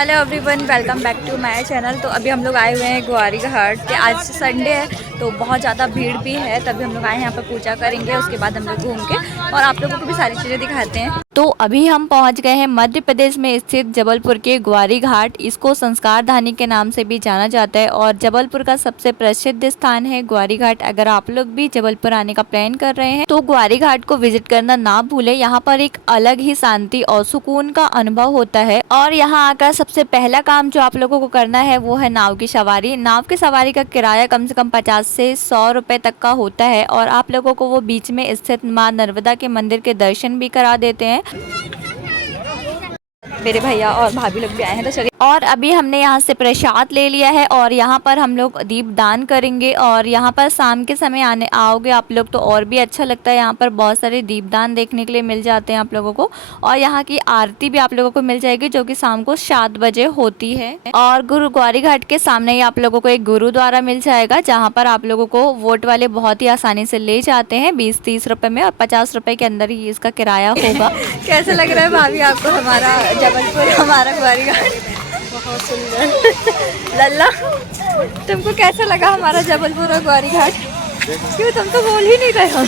Hello everyone, welcome back to my channel. तो अभी हम लोग आए हुए हैं ग्वारी घाट। आज संडे है तो बहुत ज़्यादा भीड़ भी है, तभी हम लोग आए हैं यहाँ पर पूजा करेंगे। उसके बाद हम लोग घूम के और आप लोगों को भी सारी चीज़ें दिखाते हैं। तो अभी हम पहुँच गए हैं मध्य प्रदेश में स्थित जबलपुर के ग्वारी घाट। इसको संस्कार धानी के नाम से भी जाना जाता है और जबलपुर का सबसे प्रसिद्ध स्थान है ग्वारी घाट। अगर आप लोग भी जबलपुर आने का प्लान कर रहे हैं तो ग्वारी घाट को विजिट करना ना भूलें। यहाँ पर एक अलग ही शांति और सुकून का अनुभव होता है। और यहाँ आकर सबसे पहला काम जो आप लोगों को करना है वो है नाव की सवारी। नाव की सवारी का किराया कम से कम 50 से 100 रुपए तक का होता है और आप लोगों को वो बीच में स्थित मां नर्मदा के मंदिर के दर्शन भी करा देते हैं। मेरे भैया और भाभी लोग भी आए हैं तो चलिए। और अभी हमने यहाँ से प्रसाद ले लिया है और यहाँ पर हम लोग दीप दान करेंगे। और यहाँ पर शाम के समय आने आओगे आप लोग तो और भी अच्छा लगता है। यहाँ पर बहुत सारे दीपदान देखने के लिए मिल जाते हैं आप लोगों को। और यहाँ की आरती भी आप लोगों को मिल जाएगी जो कि शाम को 7 बजे होती है। और गुरु ग्वारी घाट के सामने ही आप लोगों को एक गुरुद्वारा मिल जाएगा जहाँ पर आप लोगों को वोट वाले बहुत ही आसानी से ले जाते हैं 20-30 रुपए में, और 50 रुपए के अंदर ही इसका किराया होगा। कैसा लग रहा है भाभी आपको हमारा जबलपुर, हमारा ग्वारी घाट? बहुत सुंदर। लल्ला, तुमको कैसा लगा हमारा जबलपुर और ग्वारी घाट? क्यों तुम तो बोल ही नहीं रहे हो?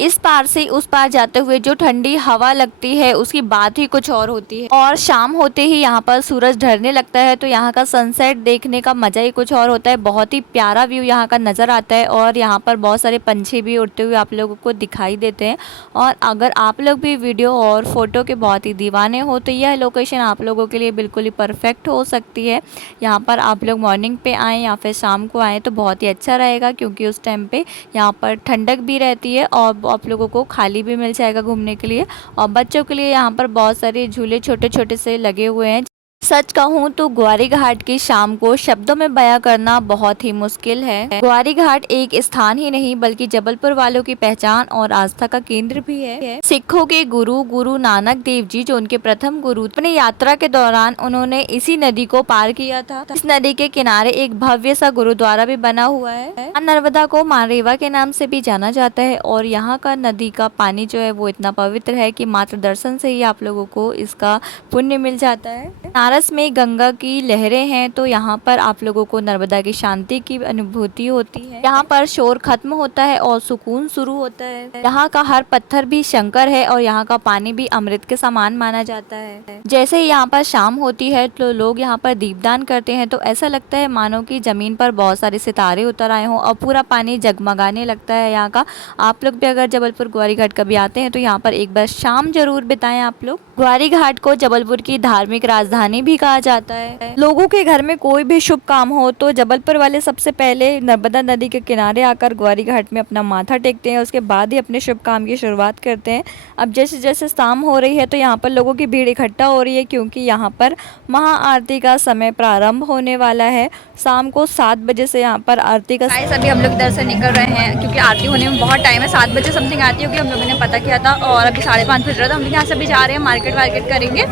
इस पार से उस पार जाते हुए जो ठंडी हवा लगती है उसकी बात ही कुछ और होती है। और शाम होते ही यहाँ पर सूरज ढलने लगता है तो यहाँ का सनसेट देखने का मजा ही कुछ और होता है। बहुत ही प्यारा व्यू यहाँ का नज़र आता है और यहाँ पर बहुत सारे पंछी भी उड़ते हुए आप लोगों को दिखाई देते हैं। और अगर आप लोग भी वीडियो और फोटो के बहुत ही दीवाने हो तो यह लोकेशन आप लोगों के लिए बिल्कुल ही परफेक्ट हो सकती है। यहाँ पर आप लोग मॉर्निंग पे आएँ या फिर शाम को आएँ तो बहुत ही अच्छा रहेगा, क्योंकि उस टाइम पे यहाँ पर ठंडक भी रहती है और आप लोगों को खाली भी मिल जाएगा घूमने के लिए। और बच्चों के लिए यहाँ पर बहुत सारे झूले छोटे छोटे से लगे हुए हैं। सच कहूँ तो ग्वारी घाट की शाम को शब्दों में बयां करना बहुत ही मुश्किल है। ग्वारी घाट एक स्थान ही नहीं बल्कि जबलपुर वालों की पहचान और आस्था का केंद्र भी है। सिखों के गुरु नानक देव जी जो उनके प्रथम गुरु, अपनी यात्रा के दौरान उन्होंने इसी नदी को पार किया था। इस नदी के किनारे एक भव्य सा गुरुद्वारा भी बना हुआ है। मां नर्मदा को मां रेवा के नाम से भी जाना जाता है और यहाँ का नदी का पानी जो है वो इतना पवित्र है कि मात्र दर्शन से ही आप लोगों को इसका पुण्य मिल जाता है। बनारस में गंगा की लहरें हैं तो यहाँ पर आप लोगों को नर्मदा की शांति की अनुभूति होती है। यहाँ पर शोर खत्म होता है और सुकून शुरू होता है। यहाँ का हर पत्थर भी शंकर है और यहाँ का पानी भी अमृत के समान माना जाता है। जैसे ही यहाँ पर शाम होती है तो लोग यहाँ पर दीपदान करते हैं तो ऐसा लगता है मानो कि जमीन पर बहुत सारे सितारे उतर आए हों और पूरा पानी जगमगाने लगता है यहाँ का। आप लोग भी अगर जबलपुर ग्वारी घाट कभी आते हैं तो यहाँ पर एक बार शाम जरूर बिताएं आप लोग। ग्वारी घाट को जबलपुर की धार्मिक राजधानी भी कहा जाता है। लोगों के घर में कोई भी शुभ काम हो तो जबलपुर वाले सबसे पहले नर्मदा नदी के किनारे आकर ग्वारी घाट में अपना माथा टेकते हैं, उसके बाद ही अपने शुभ काम की शुरुआत करते हैं। अब जैसे जैसे शाम हो रही है तो यहाँ पर लोगों की भीड़ इकट्ठा हो रही है, क्योंकि यहाँ पर महाआरती का समय प्रारंभ होने वाला है। शाम को 7 बजे से यहाँ पर आरती का अभी हम लोग इधर से निकल रहे हैं, क्योंकि आरती होने में बहुत टाइम है। 7 बजे समथिंग आती होगी, हम लोगों ने पता किया था। और अभी 5:30 बज रहा था। हम लोग यहाँ से भी जा रहे हैं, मार्केट वार्केट करेंगे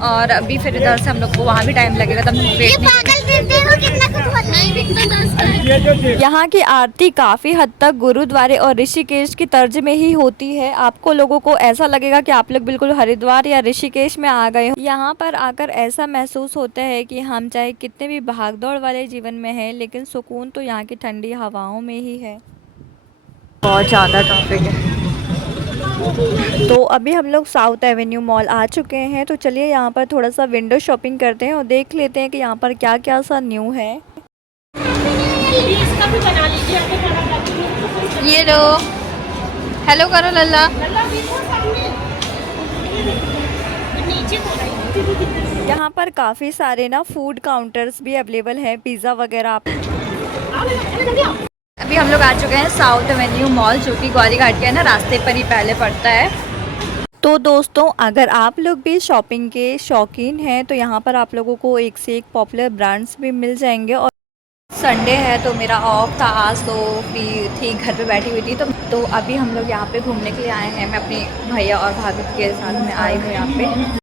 और अभी फिर इधर से हम लोग को वहाँ भी टाइम लगेगा, तब हम वेट नहीं। यहाँ की आरती काफ़ी हद तक गुरुद्वारे और ऋषिकेश की तर्ज में ही होती है। आपको लोगों को ऐसा लगेगा कि आप लोग बिल्कुल हरिद्वार या ऋषिकेश में आ गए हो। यहाँ पर आकर ऐसा महसूस होता है कि हम चाहे कितने भी भागदौड़ वाले जीवन में हैं, लेकिन सुकून तो यहाँ की ठंडी हवाओं में ही है। बहुत ज़्यादा ट्रैफिक है। तो अभी हम लोग साउथ एवेन्यू मॉल आ चुके हैं, तो चलिए यहाँ पर थोड़ा सा विंडो शॉपिंग करते हैं और देख लेते हैं कि यहाँ पर क्या क्या सा न्यू है। ये लो, हेलो करो लल्ला। यहाँ पर काफ़ी सारे ना फूड काउंटर्स भी अवेलेबल हैं, पिज़्ज़ा वगैरह। अभी हम लोग आ चुके हैं साउथ एवेन्यू मॉल, जो कि ग्वारी घाट के ना रास्ते पर ही पहले पड़ता है। तो दोस्तों, अगर आप लोग भी शॉपिंग के शौकीन हैं तो यहाँ पर आप लोगों को एक से एक पॉपुलर ब्रांड्स भी मिल जाएंगे। और संडे है तो मेरा ऑफ था आज, तो फ्री थी, घर पे बैठी हुई थी। तो अभी हम लोग यहाँ पे घूमने के लिए आए हैं। मैं अपने भैया और भाभी के साथ में आई हूँ यहाँ पे।